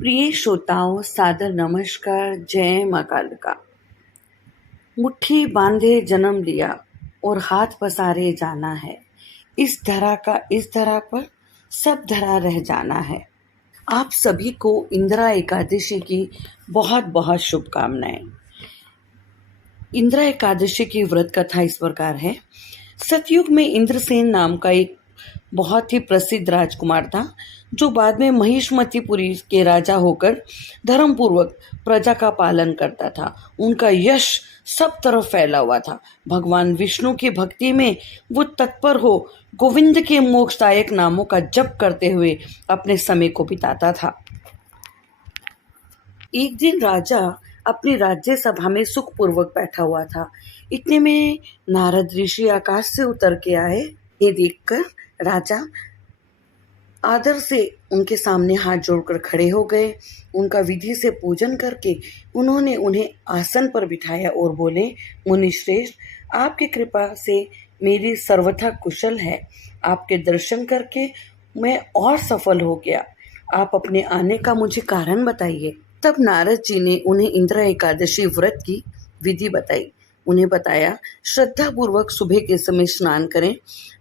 प्रिय श्रोताओं, सादर नमस्कार। जय माँ कालिका। मुट्ठी बांधे जन्म लिया और हाथ पसारे जाना है। इस धरा का इस धरा पर सब धरा रह जाना है। आप सभी को इंदिरा एकादशी की बहुत बहुत शुभकामनाएं। इंदिरा एकादशी की व्रत कथा इस प्रकार है। सतयुग में इंद्रसेन नाम का एक बहुत ही प्रसिद्ध राजकुमार था, जो बाद में महिष्मतीपुरी के राजा होकर धर्मपूर्वक प्रजा का पालन करता था। उनका यश सब तरफ फैला हुआ था। भगवान विष्णु की भक्ति में वो तत्पर हो गोविंद के मोक्षदायक नामों का जप करते हुए अपने समय को बिताता था। एक दिन राजा अपनी राज्य सभा में सुखपूर्वक बैठा हुआ था। इतने में नारद ऋषि आकाश से उतर के आए। ये देखकर राजा आदर से उनके सामने हाथ जोड़कर खड़े हो गए। उनका विधि से पूजन करके उन्होंने उन्हें आसन पर बिठाया और बोले, मुनिश्रेष्ठ, आपकी कृपा से मेरी सर्वथा कुशल है। आपके दर्शन करके मैं और सफल हो गया। आप अपने आने का मुझे कारण बताइए। तब नारद जी ने उन्हें इंदिरा एकादशी व्रत की विधि बताई। उन्हें बताया, श्रद्धा पूर्वक सुबह के समय स्नान करें,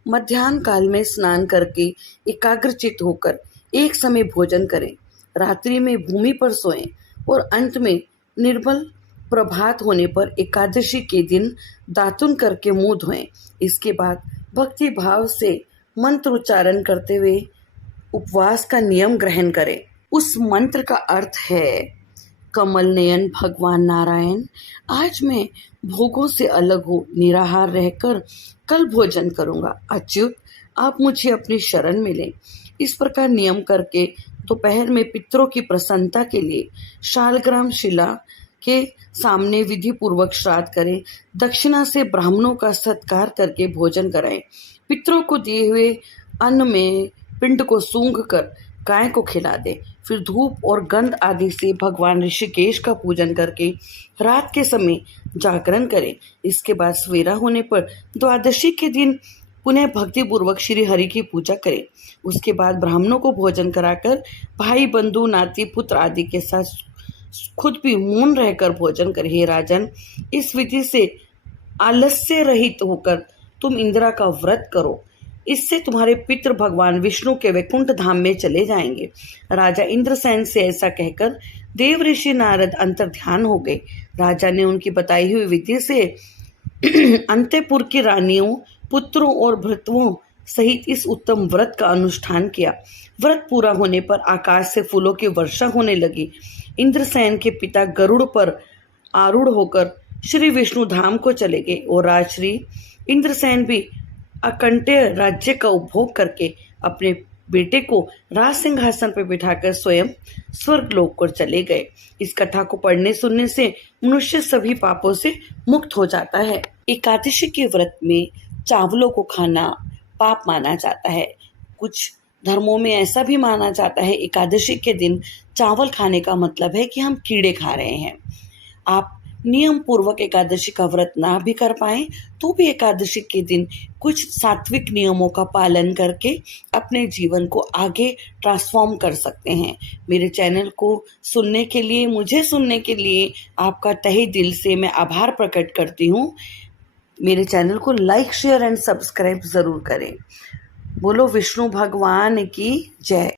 मध्याह्न काल में स्नान करके एकाग्रचित होकर एक समय भोजन करें, रात्रि में भूमि पर सोएं और अंत में निर्मल प्रभात होने पर एकादशी के दिन दातुन करके मुंह धोएं। इसके बाद भक्ति भाव से मंत्र उच्चारण करते हुए उपवास का नियम ग्रहण करें। उस मंत्र का अर्थ है, कमल नयन भगवान नारायण, आज मैं भोगों से अलग हो निराहार रहकर कल भोजन करूंगा। अच्युत, आप मुझे अपनी शरण मिलें। इस प्रकार नियम करके दोपहर में पितरों की प्रसन्नता के लिए शालग्राम शिला के सामने विधि पूर्वक श्राद्ध करें। दक्षिणा से ब्राह्मणों का सत्कार करके भोजन कराएं। पितरों को दिए हुए अन्न में पिंड को सूंघ कर गाय को खिला दे। फिर धूप और गंध आदि से भगवान ऋषिकेश का पूजन करके रात के समय जागरण करें। इसके बाद सवेरा होने पर द्वादशी के दिन पुनः भक्ति पूर्वक श्री हरि की पूजा करें। उसके बाद ब्राह्मणों को भोजन कराकर भाई बंधु नाती पुत्र आदि के साथ खुद भी मौन रहकर भोजन करें। हे राजन, इस विधि से आलस्य रहित होकर तुम इंदिरा का व्रत करो। इससे तुम्हारे पितृ भगवान विष्णु के वैकुंठ धाम में चले जाएंगे। राजा इंद्रसेन से ऐसा कहकर देव ऋषि नारद अंतर ध्यान हो गए। राजा ने उनकी बताई हुई विधि से अंतपुर की रानियों, पुत्रों और भृत्यों सहित इस उत्तम व्रत का अनुष्ठान किया। व्रत पूरा होने पर आकाश से फूलों की वर्षा होने लगी। इंद्रसेन के पिता गरुड़ पर आरूढ़ होकर श्री विष्णु धाम को चले गए और राजश्री इंद्रसेन भी अकंठ्य राज्य का उपभोग करके अपने बेटे को राज सिंहासन पर बिठाकर स्वयं स्वर्ग लोक को चले गए। इस कथा को पढ़ने सुनने से मनुष्य सभी पापों से मुक्त हो जाता है। एकादशी के व्रत में चावलों को खाना पाप माना जाता है। कुछ धर्मों में ऐसा भी माना जाता है, एकादशी के दिन चावल खाने का मतलब है कि हम कीड़े खा रहे हैं। आप नियम पूर्वक एकादशी का व्रत ना भी कर पाए तो भी एकादशी के दिन कुछ सात्विक नियमों का पालन करके अपने जीवन को आगे ट्रांसफॉर्म कर सकते हैं। मेरे चैनल को सुनने के लिए, मुझे सुनने के लिए आपका तहे दिल से मैं आभार प्रकट करती हूँ। मेरे चैनल को लाइक, शेयर एंड सब्सक्राइब ज़रूर करें। बोलो विष्णु भगवान की जय।